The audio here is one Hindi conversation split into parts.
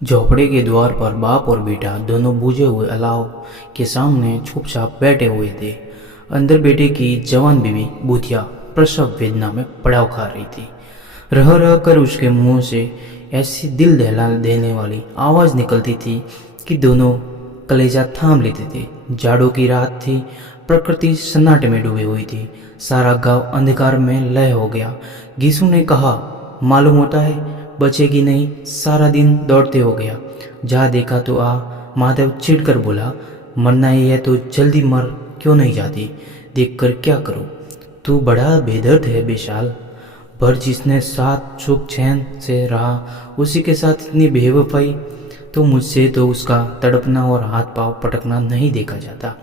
झोपड़े के द्वार पर बाप और बेटा दोनों बुझे हुए अलाव के सामने चुपचाप बैठे हुए थे। अंदर बेटे की जवान बीवी बुधिया प्रसव वेदना में पड़ाव खा रही थी। रह रह कर उसके मुंह से ऐसी दिल दहला देने वाली आवाज़ निकलती थी कि दोनों कलेजा थाम लेते थे। जाड़ों की रात थी, प्रकृति सन्नाटे में डूबी हुई थी। सारा गांव अंधकार में लय हो गया। गीसू ने कहा, मालूम होता है बचेगी नहीं, सारा दिन दौड़ते हो गया। जा देखा तो आ। माधव चिढ़कर बोला, मरना ही है तो जल्दी मर क्यों नहीं जाती? देखकर क्या करूं? तू बड़ा बेदर्द है बेशाल। पर जिसने साथ सुख चैन से रहा उसी के साथ इतनी बेवफाई, तो मुझसे तो उसका तड़पना और हाथ पांव पटकना नहीं देखा जाता।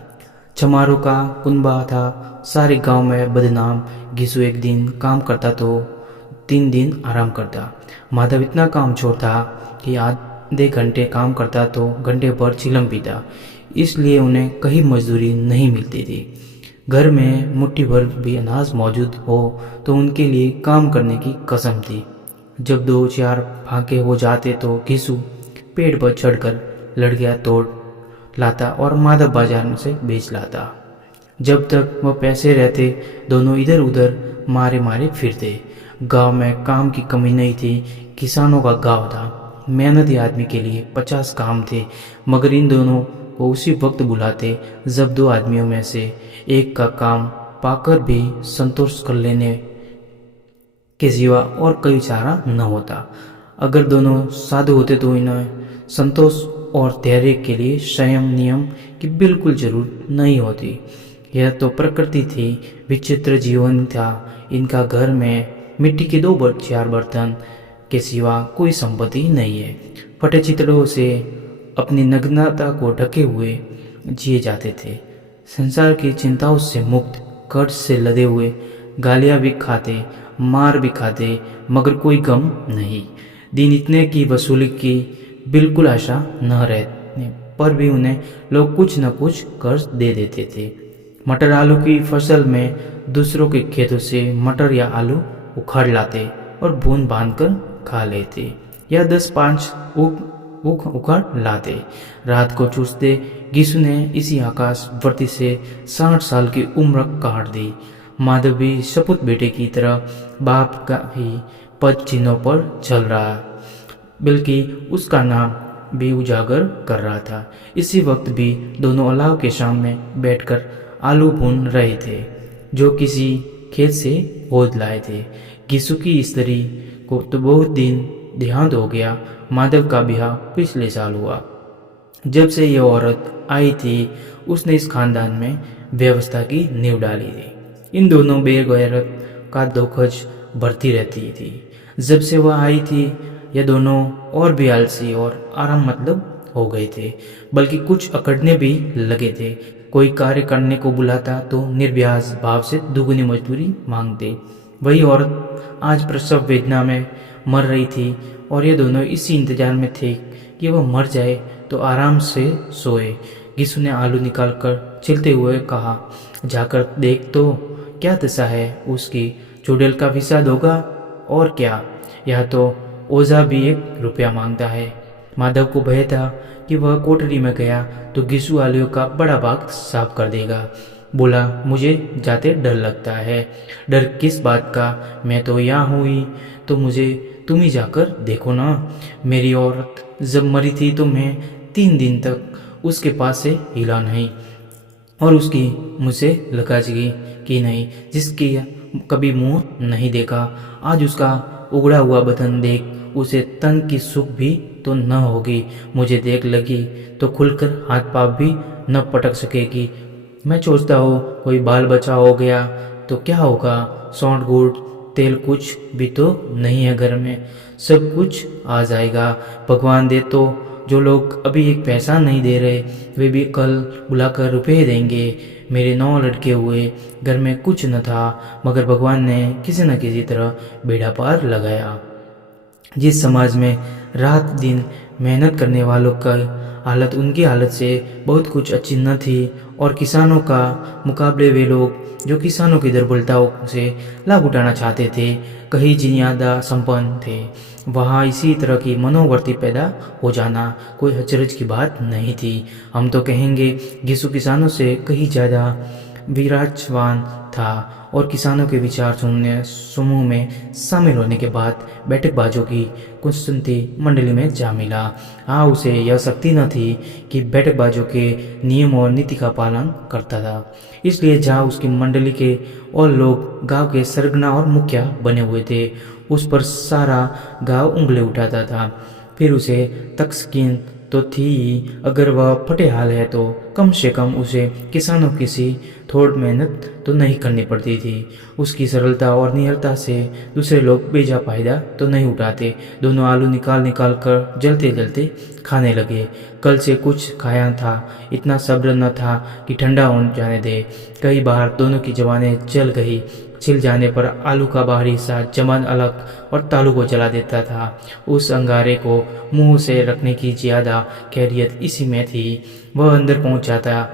चमारों का कुनबा था, सारे गांव में बदनाम। घिसू एक दिन काम करता तो 3 दिन आराम करता। माधव इतना काम चोर था कि आधे घंटे काम करता तो घंटे भर चिलम पीता, इसलिए उन्हें कहीं मजदूरी नहीं मिलती थी। घर में मुट्ठी भर भी अनाज मौजूद हो तो उनके लिए काम करने की कसम थी। जब 2-4 फाके हो जाते तो घिसू पेड़ पर चढ़कर लड़कियां तोड़ लाता और माधव बाजार से बेच लाता। जब तक वह पैसे रहते दोनों इधर उधर मारे मारे फिरते। गांव में काम की कमी नहीं थी, किसानों का गांव था। मेहनती आदमी के लिए 50 काम थे, मगर इन दोनों को उसी वक्त बुलाते जब 2 आदमियों में से एक का काम पाकर भी संतोष कर लेने के सिवा और कोई चारा न होता। अगर दोनों साधु होते तो इन्हें संतोष और धैर्य के लिए संयम नियम की बिल्कुल जरूरत नहीं होती। यह तो प्रकृति थी, विचित्र जीवन था इनका। घर में मिट्टी के 2-4 बर्तन के सिवा कोई संपत्ति नहीं है। फटे चितड़ों से अपनी नग्नता को ढके हुए जिए जाते थे। संसार की चिंताओं से मुक्त, कर्ज से लदे हुए, गालियां भी खाते, मार भी खाते, मगर कोई गम नहीं। दिन इतने की वसूली की बिल्कुल आशा न रहने पर भी उन्हें लोग कुछ न कुछ कर्ज दे देते थे। मटर आलू की फसल में दूसरों के खेतों से मटर या आलू उखाड़ लाते और बूंद बांध कर खा लेते, या 10-5 उखाड़ लाते। रात को चूसते। गीसू ने इसी आकाश वर्ती से 60 साल की उम्र काट दी। माधव भी सपूत बेटे की तरह बाप का ही पद चिन्हों पर चल रहा, बल्कि उसका नाम भी उजागर कर रहा था। इसी वक्त भी दोनों अलाव के सामने बैठकर आलू भून रहे थे, जो किसी खेत से गोद लाए थे। गीसू की स्त्री को तो बहुत दिन देहांत हो गया। माधव का ब्याह पिछले साल हुआ। जब से यह औरत आई थी उसने इस खानदान में व्यवस्था की नींव डाली थी। इन दोनों बेगैरत का दोखज बढ़ती रहती थी। जब से वह आई थी यह दोनों और भी आलसी और आराम मतलब हो गए थे, बल्कि कुछ अकड़ने भी लगे थे। कोई कार्य करने को बुलाता तो निर्ब्याज भाव से दुगनी मजदूरी मांगते। वही औरत आज प्रसव वेदना में मर रही थी और ये दोनों इसी इंतजार में थे कि वह मर जाए तो आराम से सोए। गीसू ने आलू निकालकर छिलते हुए कहा, जाकर देख तो क्या दशा है उसकी। चुड़ैल का विषाद होगा और क्या। यह तो ओझा भी 1 रुपया मांगता है। माधव को भय था कि वह कोठरी में गया तो गीसू आलूओं का बड़ा भाग साफ कर देगा। बोला, मुझे जाते डर लगता है। डर किस बात का, मैं तो यहाँ हुई तो मुझे तुम ही जाकर देखो ना। मेरी औरत जब मरी थी तो मैं 3 दिन तक उसके पास से हिला नहीं, और उसकी मुझसे लगाजगी की नहीं, जिसकी कभी मुंह नहीं देखा। आज उसका उगड़ा हुआ बदन देख उसे तन की सुख भी तो न होगी। मुझे देख लगी तो खुलकर हाथ पाँव भी न पटक सकेगी। मैं सोचता हूँ कोई बाल बच्चा हो गया तो क्या होगा। सौंठ गुड़ तेल कुछ भी तो नहीं है घर में, सब कुछ आ जाएगा। भगवान दे तो जो लोग अभी 1 पैसा नहीं दे रहे वे भी कल बुलाकर रुपये देंगे। मेरे 9 लड़के हुए, घर में कुछ न था, मगर भगवान ने किसी न किसी तरह बेड़ा पार लगाया। जिस समाज में रात दिन मेहनत करने वालों का हालत उनकी हालत से बहुत कुछ अच्छी न थी और किसानों का मुकाबले वे लोग जो किसानों की दुर्बलताओं से लाभ उठाना चाहते थे कहीं ज़्यादा संपन्न थे। वहाँ इसी तरह की मनोवृत्ति पैदा हो जाना कोई अचरज की बात नहीं थी। हम तो कहेंगे यीशु किसानों से कहीं ज़्यादा विराजमान था और किसानों के विचार सुनने समूह में शामिल होने के बाद बैठकबाजों की कुस्तुंती मंडली में जा मिला। हाँ, उसे यह शक्ति न थी कि बैठकबाजों के नियम और नीति का पालन करता था, इसलिए जहाँ उसकी मंडली के और लोग गांव के सरगना और मुखिया बने हुए थे उस पर सारा गांव उंगली उठाता था। फिर उसे तस्कीन तो थी ही, अगर वह फटे हाल है तो कम से कम उसे किसानों की सी थोड़ी मेहनत तो नहीं करनी पड़ती थी। उसकी सरलता और निडरता से दूसरे लोग बेजा फायदा तो नहीं उठाते। दोनों आलू निकाल निकाल कर जलते जलते खाने लगे। कल से कुछ खाया था, इतना सब्र न था कि ठंडा हो जाने दे। कई बार दोनों की जवानें जल गई। छिल जाने पर आलू का बाहरी हिस्सा जमान अलग और तालू को जला देता था। उस अंगारे को मुंह से रखने की ज़्यादा खैरियत इसी में थी। वह अंदर पहुंच जाता,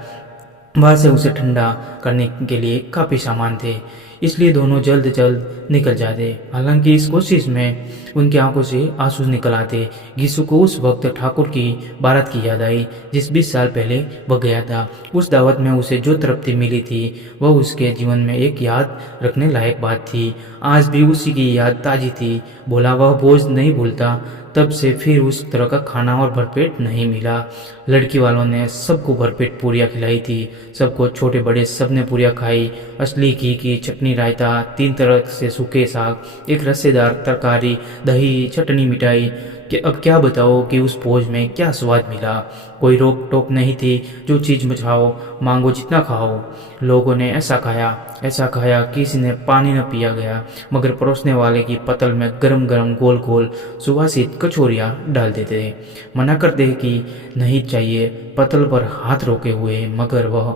वहाँ से उसे ठंडा करने के लिए काफ़ी सामान थे, इसलिए दोनों जल्द जल्द निकल जाते। हालांकि इस कोशिश में उनकी आंखों से आंसू निकल आते। यीशु को उस वक्त ठाकुर की बारात की याद आई जिस 20 साल पहले वह गया था। उस दावत में उसे जो तृप्ति मिली थी वह उसके जीवन में एक याद रखने लायक बात थी। आज भी उसी की याद ताजी थी। बोला वह बोझ नहीं भूलता। तब से फिर उस तरह का खाना और भरपेट नहीं मिला। लड़की वालों ने सबको भरपेट पूरियाँ खिलाई थी। सबको, छोटे बड़े सबने पूरियाँ खाई। असली घी की चटनी, रायता, 3 तरह से सूखे साग, एक रसेदार तरकारी, दही, चटनी, मिठाई। कि अब क्या बताओ कि उस भोज में क्या स्वाद मिला। कोई रोक टोक नहीं थी, जो चीज़ मचाओ, मांगो, जितना खाओ। लोगों ने ऐसा खाया, किसी ने पानी न पिया गया, मगर परोसने वाले की पतल में गरम गरम गोल गोल सुवासित कचौरियाँ डाल देते। मना करते कि नहीं चाहिए, पतल पर हाथ रोके हुए, मगर वह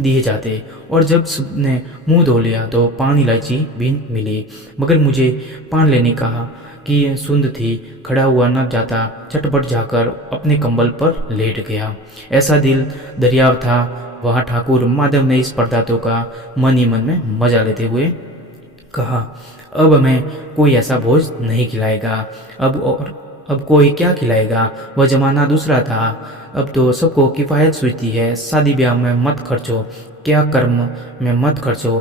दिए जाते। और जब सबने मुंह धो लिया तो पान इलायची भी मिली, मगर मुझे पान लेने कहा कि सुंद थी, खड़ा हुआ न जाता, चटपट जाकर अपने कंबल पर लेट गया। ऐसा दिल दरिया था वहाँ। ठाकुर माधव ने इस पदार्थों का मन ही मन में मजा लेते हुए कहा, अब हमें कोई ऐसा भोज नहीं खिलाएगा। अब कोई क्या खिलाएगा? वह जमाना दूसरा था। अब तो सबको किफ़ायत सूझती है। शादी ब्याह में मत खर्चो, क्या कर्म में मत खर्चो,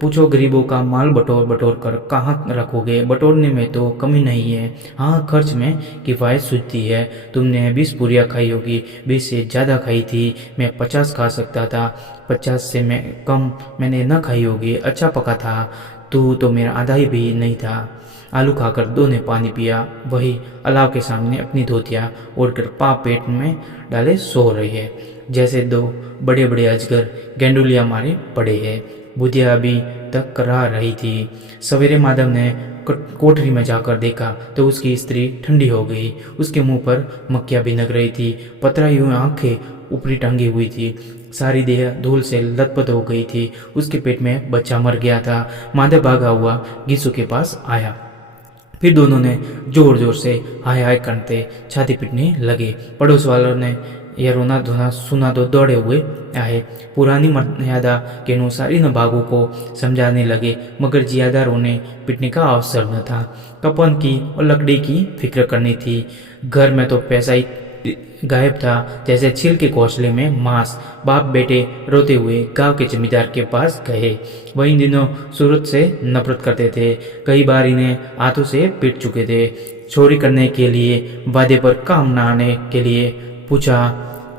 पूछो गरीबों का माल बटोर कर कहाँ रखोगे? बटोरने में तो कमी नहीं है, हाँ खर्च में किफ़ायत सूझती है। तुमने 20 पूरियाँ खाई होगी, 20 से ज़्यादा खाई थी। मैं 50 खा सकता था, 50 से मैं कम मैंने न खाई होगी। अच्छा पका था, तू तो मेरा आधा ही भी नहीं था। आलू खाकर 2 ने पानी पिया। वही अलाव के सामने अपनी धोतियाँ ओढ़कर पाँव पेट में डाले सो रहे हैं, जैसे 2 बड़े बड़े अजगर गेंडुलिया मारे पड़े हैं। बुधिया अभी तक करा रही थी। सवेरे माधव ने कोठरी में जाकर देखा तो उसकी स्त्री ठंडी हो गई। उसके मुंह पर मक्खियाँ भिनक रही थी। पतरा यूं आंखें ऊपरी टांगी हुई थी। सारी देह धूल से लथपथ हो गई थी। उसके पेट में बच्चा मर गया था। माधव भागा हुआ यीशु के पास आया। फिर दोनों ने जोर जोर से हाय हाय करते छाती पीटने लगे। पड़ोस वालों ने यह रोना धोना सुना तो दौड़े हुए आए। पुरानी मर्यादा के अनुसार इन भागों को समझाने लगे, मगर ज्यादा रोने पिटने का अवसर न था। कपन की और लकड़ी की फिक्र करनी थी। घर में तो पैसा ही गायब था, जैसे छील के घोंसले में मांस। बाप बेटे रोते हुए गांव के जमींदार के पास गए। वह इन दिनों सूरत से नफरत करते थे। कई बार इन्हें हाथों से पीट चुके थे। चोरी करने के लिए, वादे पर काम न आने के लिए। पूछा,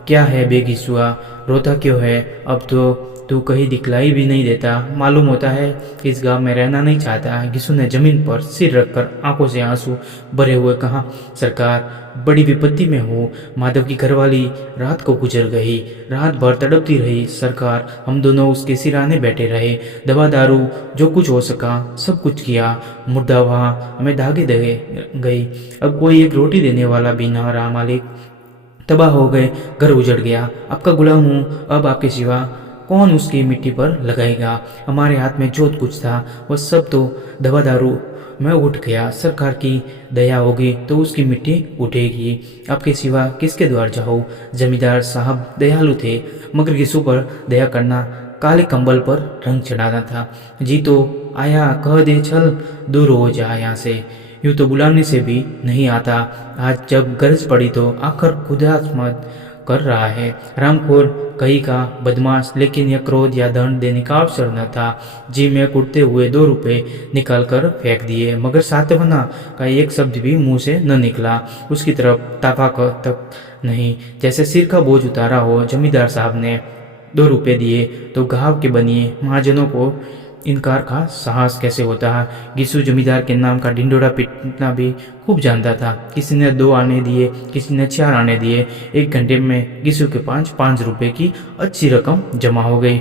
क्या है बेगिसुआ, रोता क्यों है? अब तो तू कहीं दिखलाई भी नहीं देता। मालूम होता है इस गांव में रहना नहीं चाहता। गिसु ने जमीन पर सिर रखकर आंखों से आंसू भरे हुए कहा, सरकार बड़ी विपत्ति में हो। माधव की घरवाली रात को गुजर गई। रात भर तड़पती रही सरकार। हम दोनों उसके सिराने बैठे रहे। दवा दारू जो कुछ हो सका सब कुछ किया। मुर्दा वहाँ हमें धागे दे गई। अब कोई एक रोटी देने वाला भी न रहा। मालिक तबाह हो गए, घर उजड़ गया। आपका गुलाम हूँ, अब आपके सिवा कौन उसकी मिट्टी पर लगाएगा? हमारे हाथ में जो कुछ था वह सब तो दवा दारू मैं उठ गया। सरकार की दया होगी तो उसकी मिट्टी उठेगी, आपके सिवा किसके द्वार जाऊँ। जमींदार साहब दयालु थे, मगर घिसू पर दया करना काले कंबल पर रंग चढ़ाना था। जी तो आया, कह दे चल दूर हो जा यहाँ से। यूँ तो बुलाने से भी नहीं आता, आज जब गरज पड़ी तो आखिर खुदा मत कर रहा है। रामखोर कहीं का बदमाश, लेकिन यह क्रोध या दंड देने का अवसर न था। जी में कुटते हुए 2 रुपए निकाल कर फेंक दिए, मगर सांत्वना का एक शब्द भी मुंह से न निकला। उसकी तरफ ताका तक नहीं, जैसे सिर का बोझ उतारा हो। जमींदार साहब ने 2 रुपए दिए तो घाव के बनिए महाजनों को इनकार का साहस कैसे होता है। गिसू जमींदार के नाम का ढिंडोरा पीटना भी खूब जानता था। किसी ने 2 आने दिए, किसी ने 4 आने दिए। 1 घंटे में गिसू के 5 रुपए की अच्छी रकम जमा हो गई।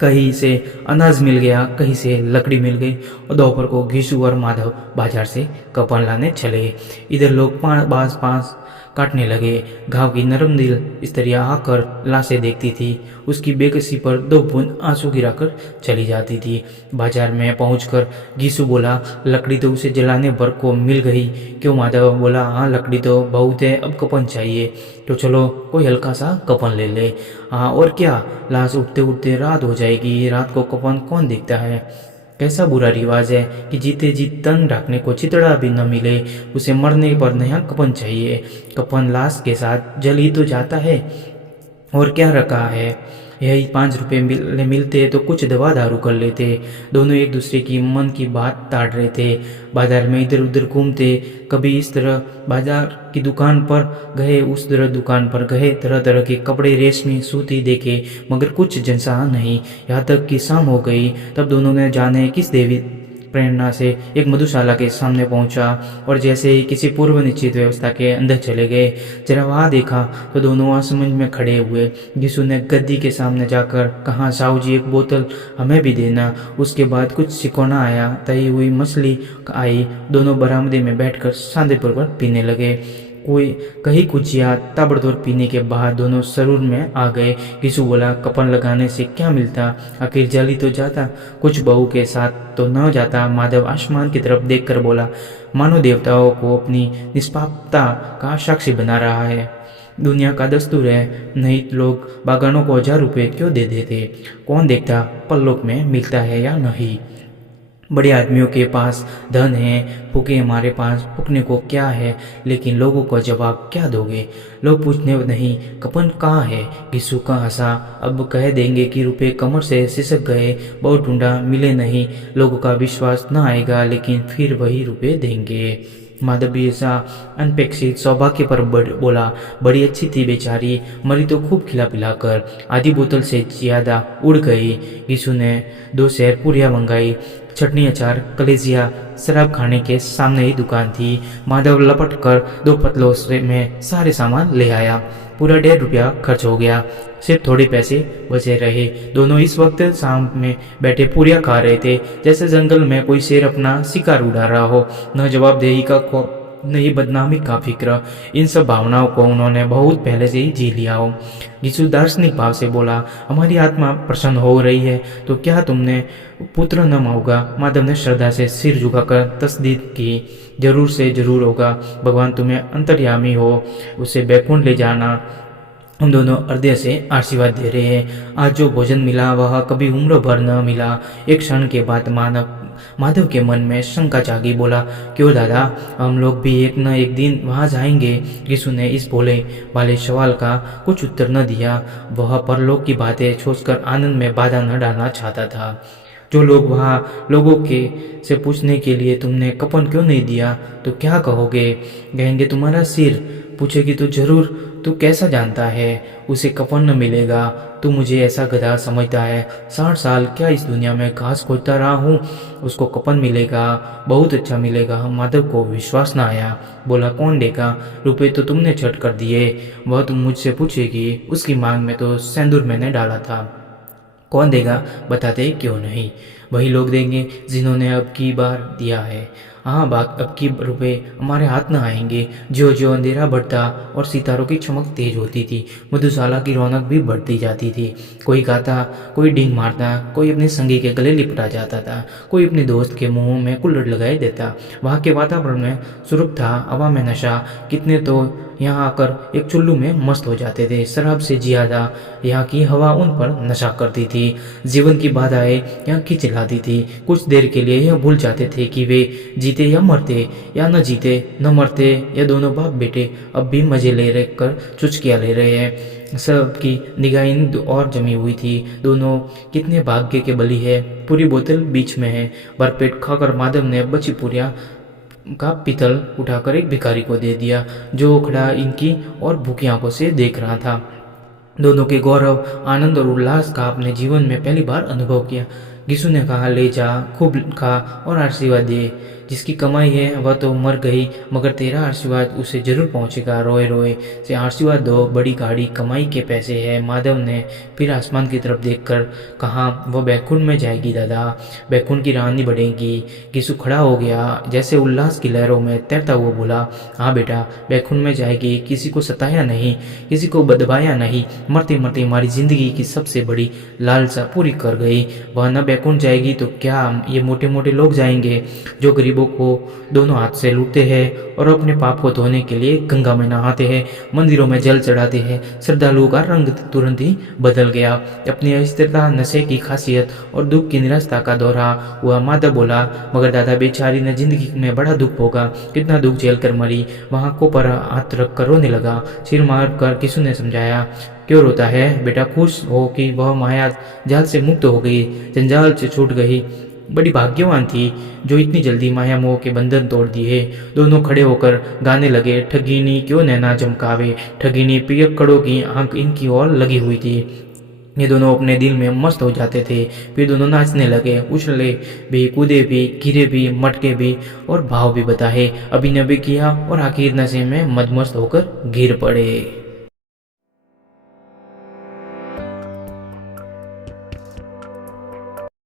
कहीं से अनाज मिल गया, कहीं से लकड़ी मिल गई, और दोपहर को घिसू और माधव बाजार से कपन लाने चले। इधर लोग बांस काटने लगे। घाव की नरम दिल स्त्रियां आकर लाशें देखती थी, उसकी बेकसी पर 2 बूंद आंसू गिराकर चली जाती थी। बाजार में पहुंचकर घिसू बोला, लकड़ी तो उसे जलाने भर को मिल गई। क्यों? माधव बोला, हाँ लकड़ी तो बहुत है, अब कपन चाहिए तो चलो कोई हल्का सा कपन ले ले। हाँ और क्या, लाश उठते उठते रात हो जाएगी, रात को कपन कौन देखता है। कैसा बुरा रिवाज है कि जीते जी तन ढकने को चितड़ा भी न मिले, उसे मरने पर नया कफन चाहिए। कफन लाश के साथ जल ही तो जाता है, और क्या रखा है। यही 5 रुपए मिलते तो कुछ दवा दारू कर लेते। दोनों एक दूसरे की मन की बात ताड़ रहे थे। बाजार में इधर उधर घूमते, कभी इस तरह बाजार की दुकान पर गए, उस तरह दुकान पर गए, तरह तरह के कपड़े, रेशमी, सूती देखे, मगर कुछ जनसा नहीं। यहाँ तक कि शाम हो गई, तब दोनों ने जाने किस देवी प्रेरणा से एक मधुशाला के सामने पहुंचा, और जैसे ही किसी पूर्व निश्चित व्यवस्था के अंदर चले गए, जरा वहाँ देखा तो दोनों असमंज में खड़े हुए। घिसू ने गद्दी के सामने जाकर कहा, साहू जी एक बोतल हमें भी देना। उसके बाद कुछ सिकोना आया, तई हुई मछली आई। दोनों बरामदे में बैठकर सांदेपुर पीने लगे। कोई कहीं कुचिया ताबड़तोड़ पीने के बाद दोनों सरूर में आ गए। घिसू बोला, कपन लगाने से क्या मिलता, आखिर जली तो जाता, कुछ बहू के साथ तो न जाता। माधव आसमान की तरफ देखकर बोला, मानो देवताओं को अपनी निष्पापता का साक्षी बना रहा है। दुनिया का दस्तूर है, नहीं लोग बागानों को 1000 रुपये क्यों दे देते। कौन देखता परलोक में मिलता है या नहीं। बड़े आदमियों के पास धन है, फूके हमारे पास फूकने को क्या है, लेकिन लोगों का जवाब क्या दोगे। लोग पूछने नहीं कपन कहाँ है। घिसू का हंसा, अब कह देंगे कि रुपए कमर से सिसक गए, बहुत ढूंढा मिले नहीं। लोगों का विश्वास न आएगा, लेकिन फिर वही रुपए देंगे। माधव भी ऐसा अनपेक्षित सौभाग्य पर बोला, बड़ी अच्छी थी बेचारी, मरी तो खूब खिला पिला कर, आधी बोतल से ज्यादा उड़ गई। घिसू ने 2 सेर पूरियां मंगाई, चटनी, अचार, कलेजिया। शराब खाने के सामने ही दुकान थी। माधव लपट कर 2 पतलों में सारे सामान ले आया। पूरा 1.5 रुपया खर्च हो गया, सिर्फ थोड़े पैसे बचे रहे। दोनों इस वक्त शाम में बैठे पूरियां खा रहे थे, जैसे जंगल में कोई शेर अपना शिकार उड़ा रहा हो। न जवाबदेही का नहीं बदनामी का फिक्र, इन सब भावनाओं को उन्होंने बहुत पहले से ही जी लिया हो। यीशु दार्शनिक भाव से बोला, हमारी आत्मा प्रसन्न हो रही है तो क्या तुमने पुत्र न होगा। माधव ने श्रद्धा से सिर झुकाकर तस्दीक की, जरूर से जरूर होगा। भगवान तुम्हें अंतर्यामी हो, उसे बैकुंठ ले जाना। हम दोनों हृदय से आशीर्वाद दे रहे हैं। आज जो भोजन मिला वह कभी उम्र भर न मिला। एक क्षण के बाद माधव के मन में शंका जागी। बोला, क्यों दादा, हम लोग भी एक न एक दिन वहां जाएंगे। यीशु ने इस भोले वाले सवाल का कुछ उत्तर न दिया। वह परलोक की बातें सोचकर आनंद में बाधा न डालना चाहता था। जो लोग वहाँ लोगों के से पूछने के लिए तुमने कपन क्यों नहीं दिया तो क्या कहोगे। कहेंगे तुम्हारा सिर। पूछेगी तो जरूर, तू कैसा जानता है उसे कफन न मिलेगा। तू मुझे ऐसा गधा समझता है। 60 साल क्या इस दुनिया में घास खोदता रहा हूँ, उसको कफन मिलेगा, बहुत अच्छा मिलेगा। माधव को विश्वास न आया। बोला, कौन देगा, रुपए तो तुमने छट कर दिए। वह तुम मुझसे पूछेगी, उसकी मांग में तो सिंदूर मैंने डाला था। कौन देगा, बताते क्यों नहीं। वही लोग देंगे जिन्होंने अब की बार दिया है। हाँ बात, अब की रुपए हमारे हाथ न आएंगे। ज्यो ज्यो अंधेरा बढ़ता और सितारों की चमक तेज होती थी, मधुशाला की रौनक भी बढ़ती जाती थी। कोई गाता, कोई डींग मारता, कोई अपने संगी के गले लिपटा जाता था, कोई अपने दोस्त के मुंह में कुल्हड़ लगाए देता। वहाँ के वातावरण में सुरूप था, हवा में नशा। कितने तो यहाँ आकर एक चुल्लू में मस्त हो जाते थे। शराब से ज्यादा यहाँ की हवा उन पर नशा करती थी। जीवन की बाधाएं यहाँ खींच लाती थी। कुछ देर के लिए यह भूल जाते थे कि वे जीते या मरते, या न जीते न मरते, या दोनों बाप बेटे अब भी मजे ले रहे कर चुचकियाँ ले रहे हैं। सबकी निगाहें और जमी हुई थी। दोनों कितने भाग्य के बली है। पूरी बोतल बीच में है। भरपेट खाकर माधव ने बची पूरियाँ का पीतल उठाकर एक भिखारी को दे दिया, जो खड़ा इनकी और भूखी आंखों से देख रहा था। दोनों के गौरव, आनंद और उल्लास का अपने जीवन में पहली बार अनुभव किया। गिसु ने कहा, ले जा, खूब खा और आशीर्वाद दे। जिसकी कमाई है वह तो मर गई, मगर तेरा आशीर्वाद उसे जरूर पहुंचेगा। रोए रोए से आशीर्वाद दो, बड़ी गाड़ी कमाई के पैसे है। माधव ने फिर आसमान की तरफ देखकर कहा, वह बैकुंठ में जाएगी दादा, बैकुंठ की रानी बढ़ेगी। गिसु खड़ा हो गया, जैसे उल्लास की लहरों में तैरता हुआ बोला, हाँ बेटा, बैकुंठ में जाएगी। किसी को सताया नहीं, किसी को बदबाया नहीं, मरते मरते हमारी जिंदगी की सबसे बड़ी लालसा पूरी कर गई। वह न बैकुंठ जाएगी तो क्या ये मोटे मोटे लोग जाएंगे, जो गरीबों को दोनों हाथ से लूटते हैं और अपने पाप को धोने के लिए गंगा में नहाते हैं, मंदिरों में जल चढ़ाते हैं। श्रद्धालुओं का रंग तुरंत ही बदल गया। अपनी अस्थिरता, नशे की खासियत और दुख की निराशा का दौरा हुआ। माधव बोला, मगर दादा, बेचारी ने जिंदगी में बड़ा दुख होगा, कितना दुख झेल कर मरी। वहां को पर हाथ रख कर रोने लगा। सिर मार कर किसु ने समझाया, क्यों रोता है बेटा, खुश हो कि वह माया जाल से मुक्त हो गई, जंजाल से छूट गई। बड़ी भाग्यवान थी जो इतनी जल्दी माया मोह के बंधन तोड़ दिए। दोनों खड़े होकर गाने लगे, ठगिनी क्यों नैना चमकावे, ठगिनी पियक्कड़ों की आंख इनकी ओर लगी हुई थी। ये दोनों अपने दिल में मस्त हो जाते थे। फिर दोनों नाचने लगे, उछले भी, कूदे भी, गिरे भी, मटके भी और भाव भी बताए, अभिनय भी किया और आखिर नशे में मदमस्त होकर गिर पड़े।